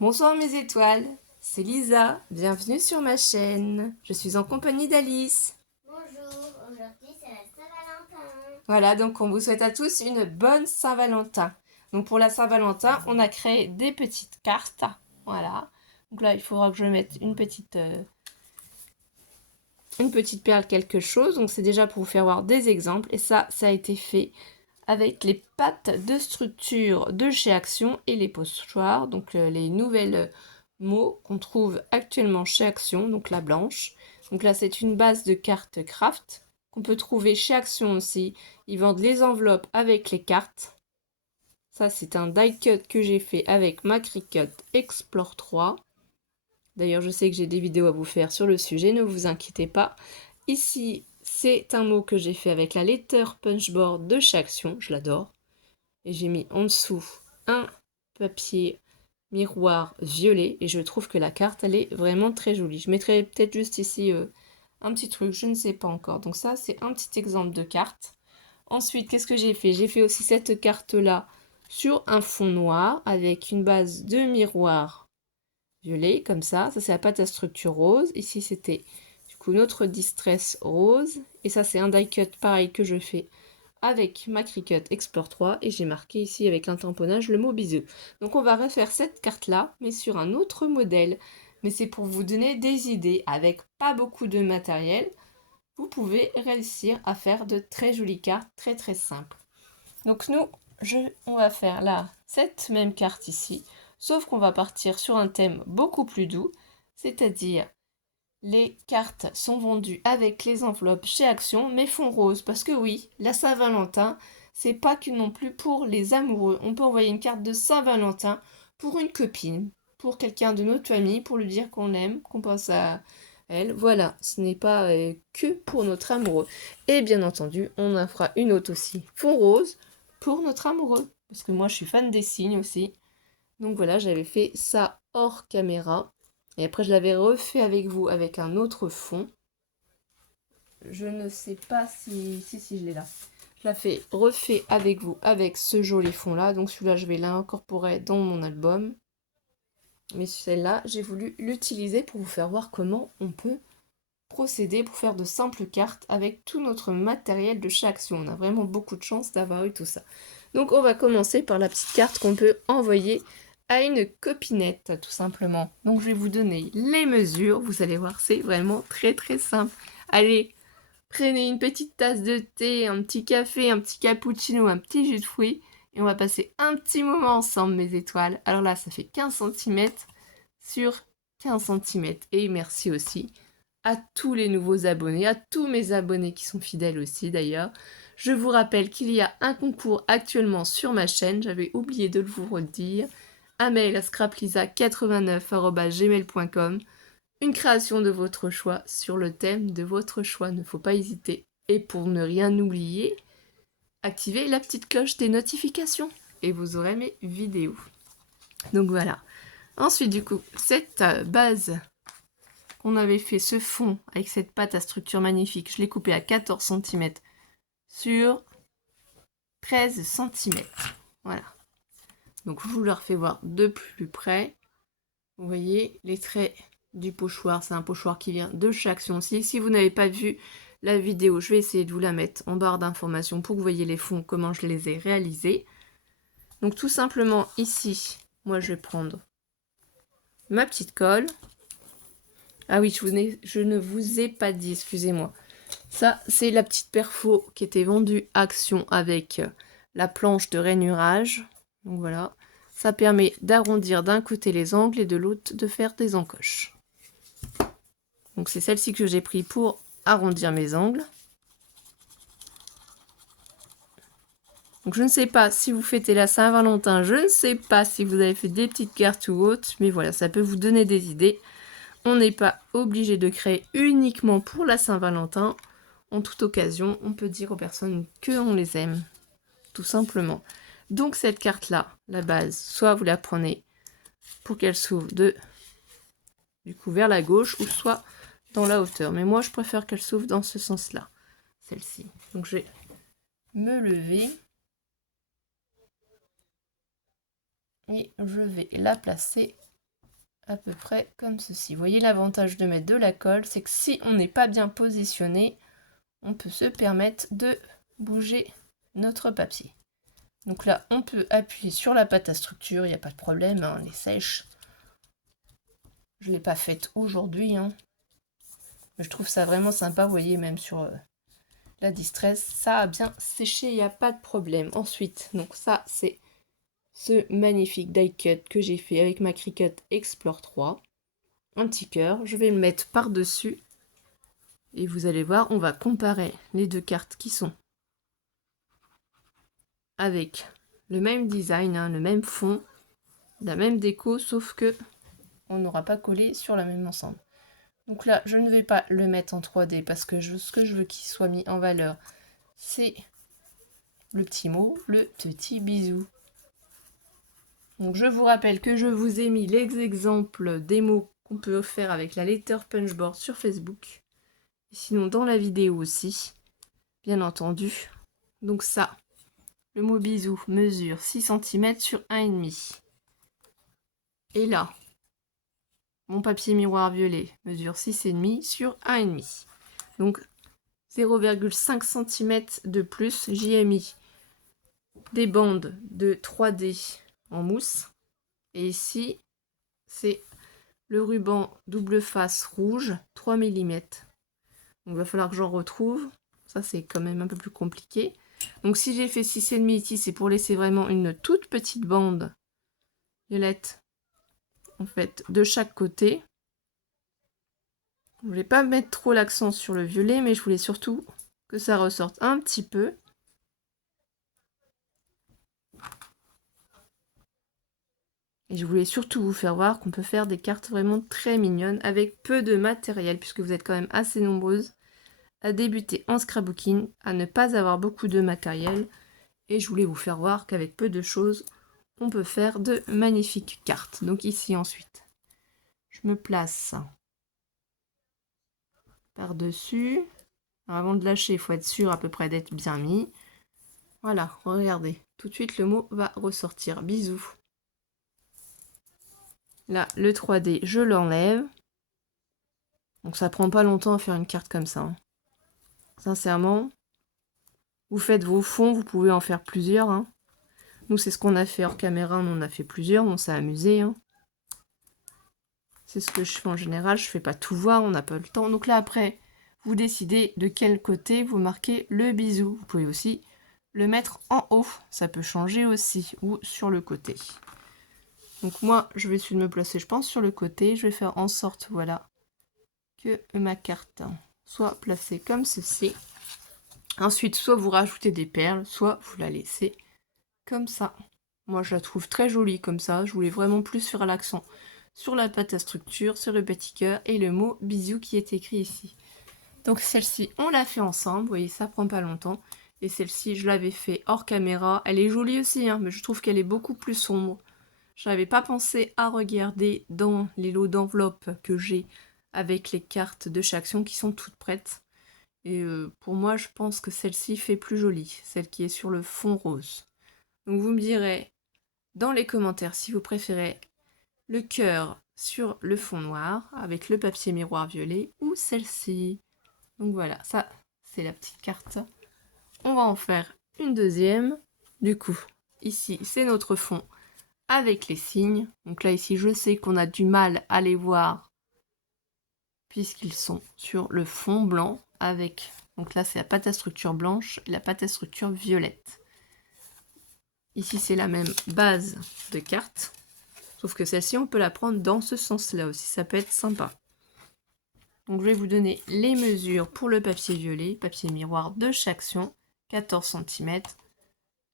Bonsoir mes étoiles, c'est Lisa, bienvenue sur ma chaîne. Je suis en compagnie d'Alice. Bonjour, aujourd'hui c'est la Saint-Valentin. Voilà, donc on vous souhaite à tous une bonne Saint-Valentin. Donc pour la Saint-Valentin, on a créé des petites cartes. Voilà. Donc là, il faudra que je mette une petite perle quelque chose. Donc c'est déjà pour vous faire voir des exemples. Et ça a été fait avec les pattes de structure de chez Action et les pochoirs, donc les nouvelles mots qu'on trouve actuellement chez Action, donc la blanche. Donc là, c'est une base de cartes craft qu'on peut trouver chez Action aussi. Ils vendent les enveloppes avec les cartes. Ça, c'est un die cut que j'ai fait avec ma Cricut Explore 3. D'ailleurs, je sais que j'ai des vidéos à vous faire sur le sujet, ne vous inquiétez pas. Ici, c'est un mot que j'ai fait avec la Letter Punchboard de chez Action, je l'adore. Et j'ai mis en dessous un papier miroir violet et je trouve que la carte elle est vraiment très jolie. Je mettrai peut-être juste ici un petit truc, je ne sais pas encore. Donc ça c'est un petit exemple de carte. Ensuite qu'est-ce que j'ai fait? J'ai fait aussi cette carte là sur un fond noir avec une base de miroir violet comme ça. Ça c'est la pâte à structure rose. Ici c'était du coup notre distress rose et ça c'est un die cut pareil que je fais avec ma Cricut Explore 3 et j'ai marqué ici avec un tamponnage le mot bisous. Donc on va refaire cette carte là mais sur un autre modèle. Mais c'est pour vous donner des idées avec pas beaucoup de matériel. Vous pouvez réussir à faire de très jolies cartes très très simples. Donc nous, on va faire là cette même carte ici, sauf qu'on va partir sur un thème beaucoup plus doux, c'est-à-dire les cartes sont vendues avec les enveloppes chez Action, mais fond rose. Parce que oui, la Saint-Valentin, c'est pas que non plus pour les amoureux. On peut envoyer une carte de Saint-Valentin pour une copine, pour quelqu'un de notre famille, pour lui dire qu'on l'aime, qu'on pense à elle. Voilà, ce n'est pas que pour notre amoureux. Et bien entendu, on en fera une autre aussi, fond rose, pour notre amoureux. Parce que moi, je suis fan des signes aussi. Donc voilà, j'avais fait ça hors caméra. Et après, je l'avais refait avec vous avec un autre fond. Je ne sais pas si je l'ai là. Je l'ai fait refait avec vous avec ce joli fond là. Donc celui-là, je vais l'incorporer dans mon album. Mais celle-là, j'ai voulu l'utiliser pour vous faire voir comment on peut procéder pour faire de simples cartes avec tout notre matériel de chez Action. On a vraiment beaucoup de chance d'avoir eu tout ça. Donc on va commencer par la petite carte qu'on peut envoyer à une copinette, tout simplement. Donc je vais vous donner les mesures. Vous allez voir, c'est vraiment très très simple. Allez, prenez une petite tasse de thé, un petit café, un petit cappuccino, un petit jus de fruits. Et on va passer un petit moment ensemble, mes étoiles. Alors là, ça fait 15 cm sur 15 cm. Et merci aussi à tous les nouveaux abonnés, à tous mes abonnés qui sont fidèles aussi d'ailleurs. Je vous rappelle qu'il y a un concours actuellement sur ma chaîne, j'avais oublié de vous redire. Un mail à scraplisa89@gmail.com. Une création de votre choix sur le thème de votre choix, ne faut pas hésiter. Et pour ne rien oublier, activez la petite cloche des notifications et vous aurez mes vidéos. Donc voilà. Ensuite, du coup, cette base qu'on avait fait, ce fond avec cette pâte à structure magnifique, je l'ai coupé à 14 cm sur 13 cm. Voilà. Donc je vous le refais voir de plus près. Vous voyez les traits du pochoir, c'est un pochoir qui vient de chez Action aussi. Si vous n'avez pas vu la vidéo, je vais essayer de vous la mettre en barre d'informations pour que vous voyez les fonds, comment je les ai réalisés. Donc tout simplement ici, moi je vais prendre ma petite colle. Ah oui, je ne vous ai pas dit, excusez-moi. Ça, c'est la petite perfo qui était vendue Action avec la planche de rainurage. Donc voilà. Ça permet d'arrondir d'un côté les angles et de l'autre de faire des encoches. Donc c'est celle-ci que j'ai pris pour arrondir mes angles. Donc je ne sais pas si vous fêtez la Saint-Valentin, je ne sais pas si vous avez fait des petites cartes ou autres, mais voilà, ça peut vous donner des idées. On n'est pas obligé de créer uniquement pour la Saint-Valentin. En toute occasion, on peut dire aux personnes qu'on les aime, tout simplement. Donc cette carte-là, la base, soit vous la prenez pour qu'elle s'ouvre du coup vers la gauche, ou soit dans la hauteur. Mais moi, je préfère qu'elle s'ouvre dans ce sens-là, celle-ci. Donc je vais me lever et je vais la placer à peu près comme ceci. Vous voyez, l'avantage de mettre de la colle, c'est que si on n'est pas bien positionné, on peut se permettre de bouger notre papier. Donc là, on peut appuyer sur la pâte à structure, il n'y a pas de problème, hein, elle est sèche. Je ne l'ai pas faite aujourd'hui, hein. Mais je trouve ça vraiment sympa, vous voyez, même sur la distress, ça a bien séché, il n'y a pas de problème. Ensuite, donc ça, c'est ce magnifique die cut que j'ai fait avec ma Cricut Explore 3. Un petit cœur, je vais le mettre par-dessus. Et vous allez voir, on va comparer les deux cartes qui sont avec le même design, hein, le même fond, la même déco, sauf que on n'aura pas collé sur le même ensemble. Donc là, je ne vais pas le mettre en 3D parce que ce que je veux qu'il soit mis en valeur, c'est le petit mot, le petit bisou. Donc je vous rappelle que je vous ai mis les exemples des mots qu'on peut faire avec la Letter Punchboard sur Facebook. Et sinon dans la vidéo aussi, bien entendu. Donc ça, le mot bisou mesure 6 cm sur 1,5. Et là, mon papier miroir violet mesure 6,5 sur 1,5. Donc 0,5 cm de plus, j'y ai mis des bandes de 3D en mousse. Et ici, c'est le ruban double face rouge, 3 mm. Donc il va falloir que j'en retrouve. Ça, c'est quand même un peu plus compliqué. Donc si j'ai fait 6,5 ici, c'est pour laisser vraiment une toute petite bande violette, en fait, de chaque côté. Je voulais pas mettre trop l'accent sur le violet, mais je voulais surtout que ça ressorte un petit peu. Et je voulais surtout vous faire voir qu'on peut faire des cartes vraiment très mignonnes avec peu de matériel, puisque vous êtes quand même assez nombreuses à débuter en scrapbooking, à ne pas avoir beaucoup de matériel. Et je voulais vous faire voir qu'avec peu de choses, on peut faire de magnifiques cartes. Donc ici ensuite, je me place par-dessus. Avant de lâcher, il faut être sûr à peu près d'être bien mis. Voilà, regardez, tout de suite le mot va ressortir. Bisous. Là, le 3D, je l'enlève. Donc ça prend pas longtemps à faire une carte comme ça, hein. Sincèrement, vous faites vos fonds, vous pouvez en faire plusieurs, hein. Nous, c'est ce qu'on a fait hors caméra, on en a fait plusieurs, on s'est amusé, hein. C'est ce que je fais en général, je fais pas tout voir, on n'a pas le temps. Donc là, après, vous décidez de quel côté vous marquez le bisou. Vous pouvez aussi le mettre en haut, ça peut changer aussi, ou sur le côté. Donc moi, je vais essayer de me placer, je pense, sur le côté. Je vais faire en sorte, voilà, que ma carte soit placée comme ceci. Ensuite, soit vous rajoutez des perles, soit vous la laissez comme ça. Moi, je la trouve très jolie comme ça. Je voulais vraiment plus faire l'accent sur la pâte à structure, sur le petit cœur et le mot bisou qui est écrit ici. Donc celle-ci, on l'a fait ensemble. Vous voyez, ça prend pas longtemps. Et celle-ci, je l'avais fait hors caméra. Elle est jolie aussi, hein, mais je trouve qu'elle est beaucoup plus sombre. Je n'avais pas pensé à regarder dans les lots d'enveloppes que j'ai avec les cartes de chaque action qui sont toutes prêtes. Et pour moi, je pense que celle-ci fait plus jolie, celle qui est sur le fond rose. Donc vous me direz dans les commentaires si vous préférez le cœur sur le fond noir avec le papier miroir violet ou celle-ci. Donc voilà, ça c'est la petite carte. On va en faire une deuxième. Du coup, ici c'est notre fond avec les signes. Donc là ici je sais qu'on a du mal à les voir puisqu'ils sont sur le fond blanc avec, donc là c'est la pâte à structure blanche et la pâte à structure violette. Ici c'est la même base de carte, sauf que celle-ci on peut la prendre dans ce sens-là aussi, ça peut être sympa. Donc je vais vous donner les mesures pour le papier violet, papier miroir de chaque action, 14 cm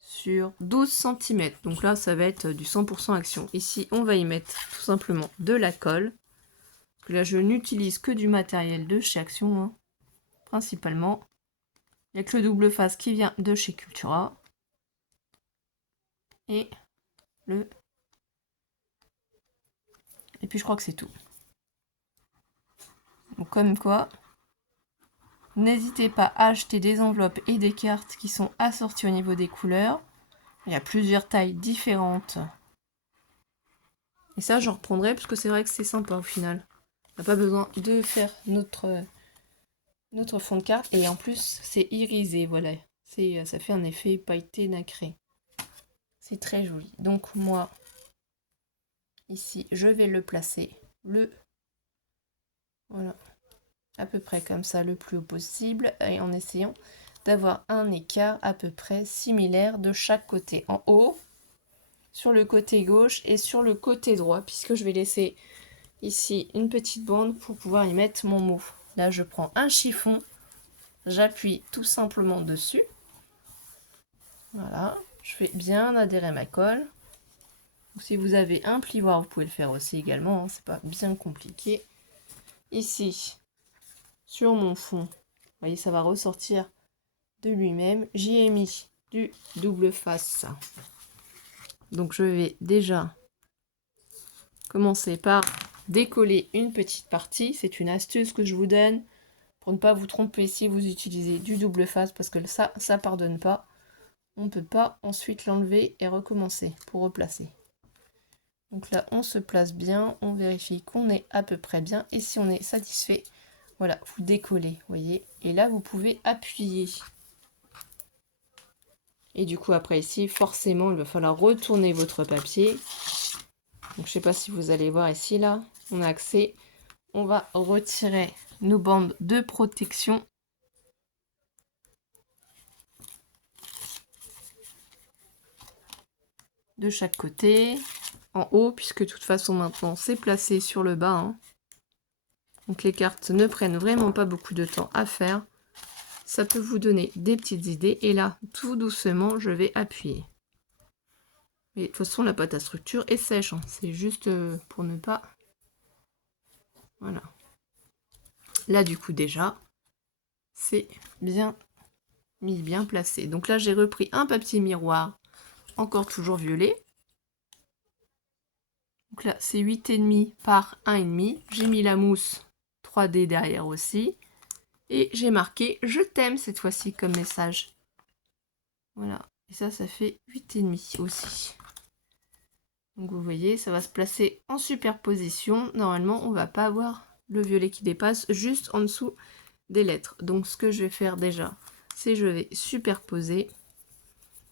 sur 12 cm. Donc là ça va être du 100% action. Ici on va y mettre tout simplement de la colle. Parce que là je n'utilise que du matériel de chez Action, hein, principalement. Il n'y a que le double face qui vient de chez Cultura. Et puis je crois que c'est tout. Donc comme quoi, n'hésitez pas à acheter des enveloppes et des cartes qui sont assorties au niveau des couleurs. Il y a plusieurs tailles différentes Et ça, j'en reprendrai parce que c'est vrai que c'est sympa au final. On n'a pas besoin de faire notre fond de carte. Et en plus, c'est irisé, voilà. Ça fait un effet pailleté nacré. C'est très joli. Donc moi, ici, je vais le placer. Voilà. À peu près comme ça, le plus haut possible. Et en essayant d'avoir un écart à peu près similaire de chaque côté. En haut, sur le côté gauche et sur le côté droit. Puisque je vais laisser ici une petite bande pour pouvoir y mettre mon mot. Là, je prends un chiffon. J'appuie tout simplement dessus. Voilà, je fais bien adhérer ma colle. Si vous avez un plioir, vous pouvez le faire aussi également, hein, c'est pas bien compliqué. Ici, sur mon fond, vous voyez, ça va ressortir de lui-même. J'y ai mis du double face. Donc je vais déjà commencer par décoller une petite partie. C'est une astuce que je vous donne pour ne pas vous tromper si vous utilisez du double face, parce que ça pardonne pas. On ne peut pas ensuite l'enlever et recommencer pour replacer. Donc là, on se place bien, on vérifie qu'on est à peu près bien. Et si on est satisfait, voilà, vous décollez, vous voyez. Et là, vous pouvez appuyer. Et du coup, après ici, forcément, il va falloir retourner votre papier. Donc, je ne sais pas si vous allez voir ici, là, on a accès. On va retirer nos bandes de protection. De chaque côté, en haut, puisque de toute façon, maintenant, c'est placé sur le bas, hein. Donc les cartes ne prennent vraiment pas beaucoup de temps à faire. Ça peut vous donner des petites idées. Et là, tout doucement, je vais appuyer. Et de toute façon, la pâte à structure est sèche, hein. C'est juste pour ne pas... Voilà. Là, du coup, déjà, c'est bien mis, bien placé. Donc là, j'ai repris un papier miroir, encore toujours violet. Donc là, c'est 8,5 par 1,5. J'ai mis la mousse 3D derrière aussi. Et j'ai marqué « Je t'aime » cette fois-ci comme message. Voilà. Et ça fait 8,5 aussi. Donc vous voyez, ça va se placer en superposition. Normalement, on ne va pas avoir le violet qui dépasse juste en dessous des lettres. Donc ce que je vais faire déjà, c'est je vais superposer.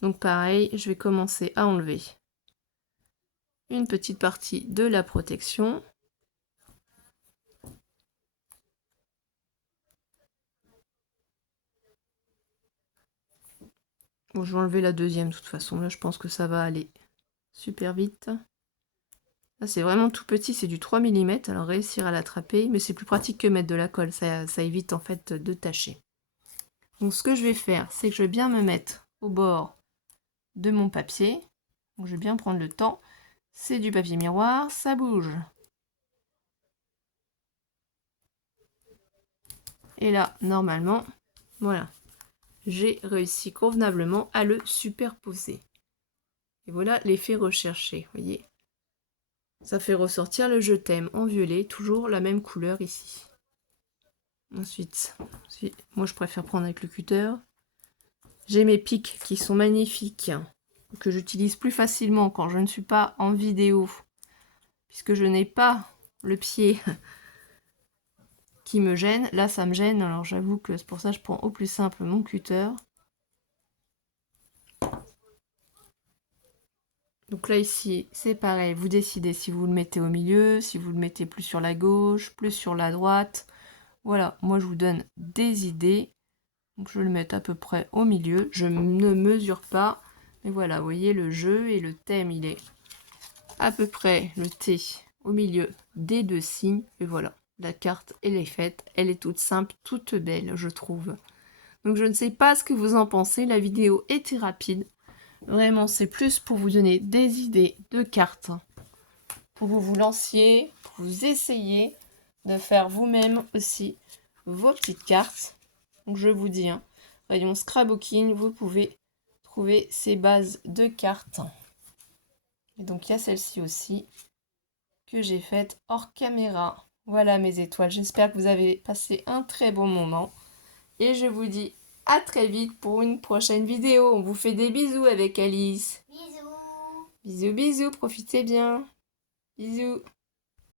Donc pareil, je vais commencer à enlever une petite partie de la protection. Bon, je vais enlever la deuxième de toute façon. Là, je pense que ça va aller super vite. Là, c'est vraiment tout petit, c'est du 3 mm. Alors, réussir à l'attraper, mais c'est plus pratique que mettre de la colle. Ça évite en fait de tâcher. Donc, ce que je vais faire, c'est que je vais bien me mettre au bord de mon papier. Donc, je vais bien prendre le temps. C'est du papier miroir, ça bouge. Et là, normalement, voilà. J'ai réussi convenablement à le superposer. Et voilà l'effet recherché, vous voyez. Ça fait ressortir le je t'aime en violet, toujours la même couleur ici. Ensuite, moi je préfère prendre avec le cutter. J'ai mes pics qui sont magnifiques, que j'utilise plus facilement quand je ne suis pas en vidéo, puisque je n'ai pas le pied qui me gêne. Là, ça me gêne, alors j'avoue que c'est pour ça que je prends au plus simple mon cutter. Donc là, ici, c'est pareil. Vous décidez si vous le mettez au milieu, si vous le mettez plus sur la gauche, plus sur la droite. Voilà, moi, je vous donne des idées. Donc, je vais le mettre à peu près au milieu. Je ne mesure pas. Mais voilà, vous voyez, le jeu et le thème, il est à peu près le T au milieu des deux signes. Et voilà, la carte, elle est faite. Elle est toute simple, toute belle, je trouve. Donc, je ne sais pas ce que vous en pensez. La vidéo était rapide. Vraiment, c'est plus pour vous donner des idées de cartes. Pour que vous vous lanciez, pour vous essayer de faire vous-même aussi vos petites cartes. Donc je vous dis, hein, rayon scrapbooking, vous pouvez trouver ces bases de cartes. Et donc il y a celle-ci aussi que j'ai faite hors caméra. Voilà mes étoiles, j'espère que vous avez passé un très bon moment. Et je vous dis à très vite pour une prochaine vidéo. On vous fait des bisous avec Alice. Bisous. Bisous, bisous, profitez bien. Bisous.